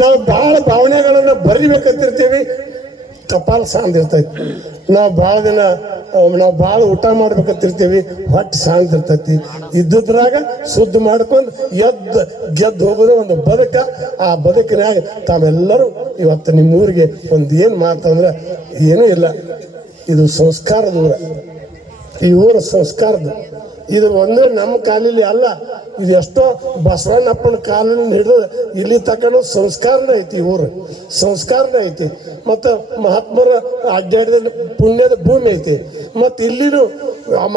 ನಾವು ಭಾಳ ಭಾವನೆಗಳನ್ನು ಬರಿಬೇಕಂತಿರ್ತೀವಿ. ಕಪಾಲ ಸಾಂದಿರ್ತೈತಿ. ನಾವು ಭಾಳ ದಿನ, ನಾವು ಭಾಳ ಊಟ ಮಾಡ್ಬೇಕಂತಿರ್ತೀವಿ. ಹೊಟ್ಟೆ ಸಾಂದಿರ್ತೈತಿ. ಇದ್ದುದ್ರಾಗ ಶುದ್ಧ ಮಾಡ್ಕೊಂಡು ಎದ್ದು, ಗೆದ್ದು ಹೋಗೋದು ಒಂದು ಬದುಕ. ಆ ಬದುಕಿನಾಗ ತಾವೆಲ್ಲರೂ ಇವತ್ತು ನಿಮ್ಮ ಊರಿಗೆ ಒಂದು ಏನು ಮಾತಂದ್ರೆ ಏನೂ ಇಲ್ಲ. ಇದು ಸಂಸ್ಕಾರದ ಊರ. ಈ ಊರ ಸಂಸ್ಕಾರದ ಇದು ಒಂದೇ ನಮ್ಮ ಕಾಲಲ್ಲಿ ಅಲ್ಲ. ಇದು ಎಷ್ಟೋ ಬಸವಣ್ಣಪ್ಪನ ಕಾಲಲ್ಲಿ ಹಿಡಿದು ಇಲ್ಲಿ ತಕೊಂಡು ಸಂಸ್ಕಾರನೇ ಐತಿ ಊರು. ಸಂಸ್ಕಾರನೇ ಐತಿ. ಮತ್ತು ಮಹಾತ್ಮರ ಅಡ್ಡಾಡಿದ ಪುಣ್ಯದ ಭೂಮಿ ಐತಿ. ಮತ್ತು ಇಲ್ಲಿನೂ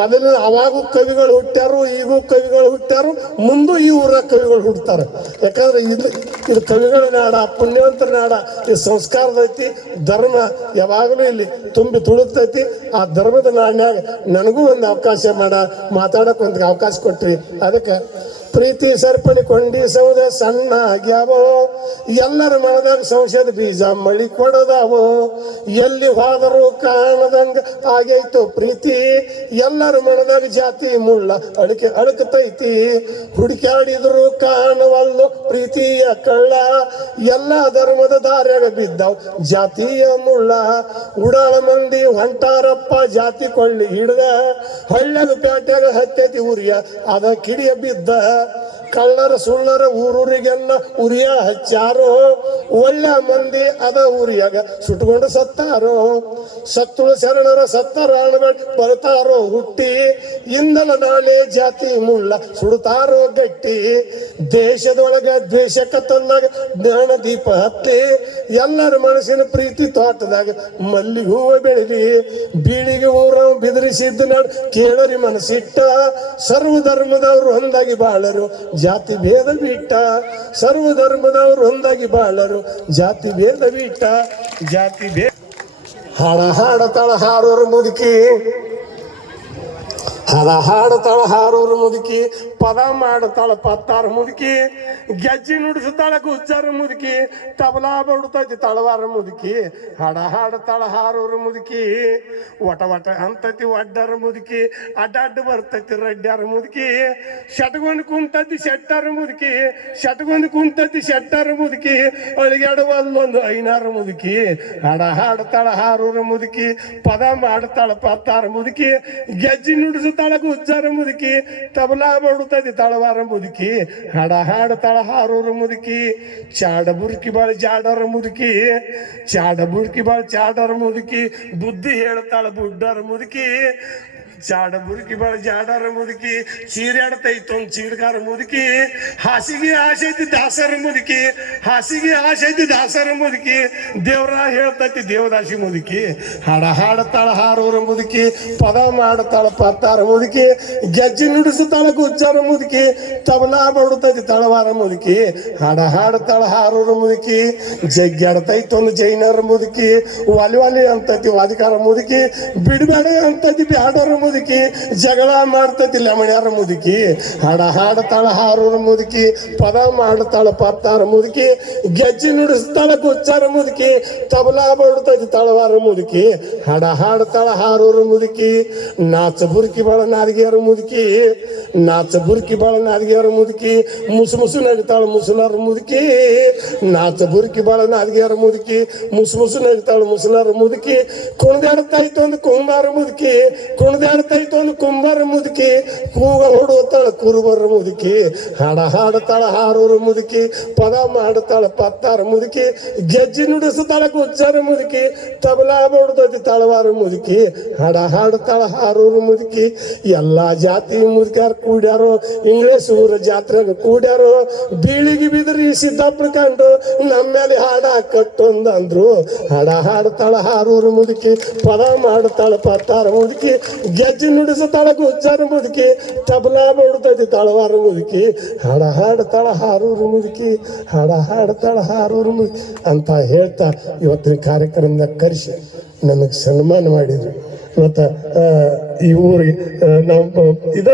ಮೊದಲಿನ ಅವಾಗೂ ಕವಿಗಳು ಹುಟ್ಟ್ಯಾರು, ಈಗೂ ಕವಿಗಳು ಹುಟ್ಟ್ಯಾರು, ಮುಂದೂ ಈ ಊರ ಕವಿಗಳು ಹುಡ್ತಾರೆ ಯಾಕಂದ್ರೆ ಇದು ಇದು ಕವಿಗಳ ನಾಡ, ಪುಣ್ಯವಂತರ ನಾಡ, ಈ ಸಂಸ್ಕಾರದ ಐತಿ, ಧರ್ಮ ಯಾವಾಗಲೂ ಇಲ್ಲಿ ತುಂಬಿ ತುಳುಕ್ತೈತಿ. ಆ ಧರ್ಮದ ನಾಡಿನಾಗ ನನಗೂ ಒಂದು ಅವಕಾಶ ಮಾಡ ಮಾತಾಡಕ್ಕೆ ಒಂದು ಅವಕಾಶ ಕೊಟ್ರಿ. ಅದಕ್ಕೆ ಪ್ರೀತಿ ಸರ್ಪಣಿ ಕೊಂಡಿ ಸೌದ ಸಣ್ಣ ಆಗ್ಯಾವೋ ಎಲ್ಲರ ಮನದಾಗ ಸಂಶಯದ ಬೀಜ ಮಳಿ ಕೊಡೋದಾವೋ, ಎಲ್ಲಿ ಹೋದರೂ ಕಾಣದಂಗ ಆಗೈತು ಪ್ರೀತಿ. ಎಲ್ಲರ ಮನದಾಗ ಜಾತಿ ಮುಳ್ಳ ಅಳಕೆ ಅಳಕತೈತಿ. ಹುಡುಕ್ಯಾಡಿದ್ರು ಕಾಣವಲ್ಲು ಪ್ರೀತಿಯ ಕಳ್ಳ. ಎಲ್ಲ ಧರ್ಮದ ದಾರ್ಯಾಗ ಬಿದ್ದಾವ್ ಜಾತಿಯ ಮುಳ್ಳ. ಉಡಾಳ ಮಂದಿ ಹೊಂಟಾರಪ್ಪ ಜಾತಿ ಕೊಳ್ಳಿ ಹಿಡ್ದ. ಹಳ್ಳ್ಯಾಗ ಪೇಟ್ಯಾಗ ಹತ್ತೈತಿ ಊರಿಯ ಅದ ಕಿಡಿಯ ಬಿದ್ದ. ಕಳ್ಳರ ಸುಳ್ಳರ ಊರೂರಿಗೆಲ್ಲ ಉರಿಯ ಹಚ್ಚಾರೋ? ಒಳ್ಳೆ ಮಂದಿ ಅದ ಊರಿಯಾಗ ಸುಟ್ಕೊಂಡು ಸತ್ತಾರೋ? ಸತ್ತುಳ ಶರಣರ ಸತ್ತ ರಾಣಗಳು ಬರ್ತಾರೋ ಹುಟ್ಟಿ? ಇಂದಲ ನಾಳೆ ಜಾತಿ ಮುಳ್ಳ ಸುಡ್ತಾರೋ ಗಟ್ಟಿ? ದೇಶದೊಳಗ ದ್ವೇಷಕ ತಂದಾಗ ಜ್ಞಾನ ದೀಪ ಹತ್ತಿ? ಎಲ್ಲರ ಮನಸ್ಸಿನ ಪ್ರೀತಿ ತೋಟದಾಗ ಮಲ್ಲಿ ಹೂವ ಬೆಳಿಲಿ ಬೀಳಿಗೆ ಊರ ಬಿದಿರಿಸಿದ್ದು ನಾಡು ಕೇಳರಿ ಮನಸ್ಸಿಟ್ಟ? ಸರ್ವ ಧರ್ಮದವರು ಒಂದಾಗಿ ಬಾಳರು ಜಾತಿ ಭೇದ ಬಿಟ್ಟ ಸರ್ವ ಧರ್ಮದವರು ಒಂದಾಗಿ ಬಾಳರು, ಜಾತಿ ಭೇದ ಬಿಟ್ಟ ಜಾತಿ ಭೇದ ಹಾಡ ಹಾಡ ತಳ ಹಾಡೋರು ಮುದುಕಿ. ಹದ ಹಾಡ್ತಾಳ ಹಾರೋರು ಮುದುಕಿ, ಪದ ಮಾಡತಾಳ ಪತ್ತಾರ ಮುದುಕಿ, ಗೆಜ್ಜಿ ನುಡಿಸ್ತಾಳ ಗುಜ್ಜರ ಮುದುಕಿ, ತಬಲಾ ಬಡ್ತೈತಿ ತಳವಾರ ಮುದುಕಿ, ಹಾಡ ಹಾಡ್ತಾಳ ಹಾರೋರು ಮುದುಕಿ ಒಟ ಒಟ ಅಂತತಿ ಒಡ್ಡರ ಮುದುಕಿ ಅಡ್ಡಾಡ್ ಬರ್ತೈತಿ ರಡ್ಡ್ಯಾರ ಮುದುಕಿ, ಶಟ್ಗೊಂದು ಕುಂತತಿ ಶೆಟ್ಟರ ಮುದುಕಿ, ಶಟ್ಗೊಂದು ಕುಂತತಿ ಶೆಟ್ಟರ ಮುದುಕಿ ಅಳಿಗಾಡುವಲ್ಲೊಂದು ಐನಾರ ಮುದುಕಿ, ಹಾಡ ಹಾಡ್ತಾಳ ಹಾರೋರು ಮುದುಕಿ, ಪದ ಮಾಡ್ತಾಳ ಪತ್ತಾರ ಮುದುಕಿ, ಗೆಜ್ಜಿ ನುಡಿಸುತ್ತಾಳ ಉಜ್ಜಾರ ಮುದುಕಿ, ತಬಲಾ ಬಡುತ್ತದಿ ತಳವಾರ ಮುದುಕಿ, ಹಾಡ ಹಾಡತಾಳ ಹಾರೋರ ಮುದುಕಿ, ಚಾಡ ಬುರ್ಕಿ ಬಾಳ ಜಾಡರ ಮುದುಕಿ, ಚಾಡ ಬುರ್ಕಿ ಬಾಳ ಚಾಡರ ಮುದುಕಿ, ಬುದ್ಧಿ ಹೇಳ್ತಾಳ ಬುಡ್ಡರ ಮುದುಕಿ ಜಾಡ ಮುದುಕಿ ಬಾಳ ಜಾಡಾರ ಮುದುಕಿ ಚೀರಾಡ್ತೈತೊಂದ್ ಚೀಡ್ಗಾರ ಮುದುಕಿ, ಹಾಸಿಗೆ ಆಸೈತಿ ದಾಸರ ಮುದುಕಿ, ಹಾಸಿಗೆ ಆಸೈತಿ ದಾಸರ ಮುದುಕಿ, ದೇವ್ರ ಹೇಳ್ತೈತಿ ದೇವದಾಸಿ ಮುದುಕಿ, ಹಾಡ ಹಾಡತಾಳ ಹಾರೋರ ಮುದುಕಿ, ಪದ ಮಾಡತಾಳ ಪತ್ತಾರ ಮುದುಕಿ, ಗೆಜ್ಜೆ ನುಡಿಸುತ್ತಾಳ ಗುಜ್ಜಾರ ಮುದುಕಿ, ತಬಲಾ ಬಡುತ್ತೈತಿ ತಳವಾರ ಮುದುಕಿ, ಹಾಡ ಹಾಡತಾಳ ಹಾರೋರ ಮುದುಕಿ ಜಗ್ಗಾಡ್ತೈತೊಂದು ಜೈನರ ಮುದುಕಿ, ವಾಲಿ ವಾಲಿ ಅಂತೈತಿ ವಾದಿಕಾರ ಮುದುಕಿ, ಬಿಡಬೇಡ ಅಂತೈತಿ ಬ್ಯಾಡರ ಮುದುಕಿ ಜಗಳ ಮಾಡ್ತೈತಿ ಲಮಣ್ಯಾರ ಮುದುಕಿ ಹಾಡ ಹಾಡತಾಳ ಹಾರೋರ ಮುದುಕಿ, ಪದ ಮಾಡ್ತಾಳ ಪತ್ತಾರ ಮುದುಕಿ, ಗೆಜ್ಜೆ ನುಡಿಸ್ತಾಳ ಗುಚ್ಚಾರ ಮುದುಕಿ, ತಬಲಾ ಬಡ್ತೈತಿ ತಳವಾರ ಮುದುಕಿ ಹಾಡ ಹಾಡತಾಳ ಹಾರೋರ ಮುದುಕಿ, ನಾಚ ಬುರ್ಕಿ ಬಾಳ ನಾರಿಗೆಯರ ಮುದುಕಿ, ನಾಚ ಬುರ್ಕಿ ಬಾಳ ನಾರಿಗೆಯರ ಮುದುಕಿ, ಮುಸು ಮುಸು ನಡಿತಾಳ ಮುಸುಲಾರ ಮುದುಕಿ, ನಾಚ ಬುರ್ಕಿ ಬಾಳ ನಾರಿಗೆಯರ ಮುದುಕಿ, ಮುಸು ಮುಸು ನಡಿತಾಳ ಮುಸುಲಾರ ಮುದುಕಿ ಕುಣಿದಾಡ್ತಾಯ್ತು ಒಂದು ಕುಂಬಾರ ಮುದುಕಿ ಕುಣಿದಾಡ್ತಾಯ್ತು ತೊಂದು ಕುಂಬಾರ ಮುದುಕಿ, ಕೂಗ ಹೊಡುತ್ತಾಳ ಕುರುಬರ ಮುದುಕಿ, ಹಾಡ ಹಾಡತಾಳ ಹಾರೂರ ಮುದುಕಿ, ಪದ ಮಾಡುತ್ತಾಳ ಪತ್ತಾರ ಮುದುಕಿ, ಗೆಜ್ಜಿ ನುಡಿಸ್ತಾಳ ಗುಜ್ಜರ ಮುದುಕಿ, ತಬಲಾ ಬಡ್ದೈತಿ ತಳವಾರ ಮುದುಕಿ, ಹಾಡ ಹಾಡುತ್ತಾಳ ಹಾರೂರ ಮುದುಕಿ, ಎಲ್ಲಾ ಜಾತಿ ಮುದುಕ್ಯಾರ ಕೂಡ್ಯಾರೋ, ಇಂಗ್ಲೇಷ್ ಊರ ಜಾತ್ರೆಗ ಕೂಡ್ಯಾರೋ, ಬೀಳಿಗೆ ಬಿದ್ರಿ ಸಿದ್ದಾಪುರ ಕಂಡು ನಮ್ಮ ಮೇಲೆ ಹಾಡ ಕಟ್ಟೊಂದ್ ಅಂದ್ರು ಹಾಡ ಹಾಡುತ್ತಾಳ ಹಾರೂರ ಮುದುಕಿ, ಪದ ಮಾಡುತ್ತಾಳ ಪತ್ತಾರ ಮುದುಕಿ ಗೆಜ್ಜಿ ನುಡಿಸ್ತಾಳ ಗುಜ್ಜಾರ ಮುದುಕಿ, ತಬಲಾ ಬಡ್ತೈತಿ ತಳವಾರ ಮುದುಕಿ. ಹಾಡ ಹಾಡ್ತಾಳ ಹಾರೂರು ಮುದುಕಿ, ಹಾಡ ಹಾಡ್ತಾಳ ಹಾರೂರು ಮುದುಕಿ ಅಂತ ಹೇಳ್ತಾ ಇವತ್ತಿನ ಕಾರ್ಯಕ್ರಮದಾಗ ಕರೆಸಿ ನನಗೆ ಸನ್ಮಾನ ಮಾಡಿದ್ರು. ಇವತ್ತು ಈ ಊರಿಗೆ ನಮ್ಮ ಇದ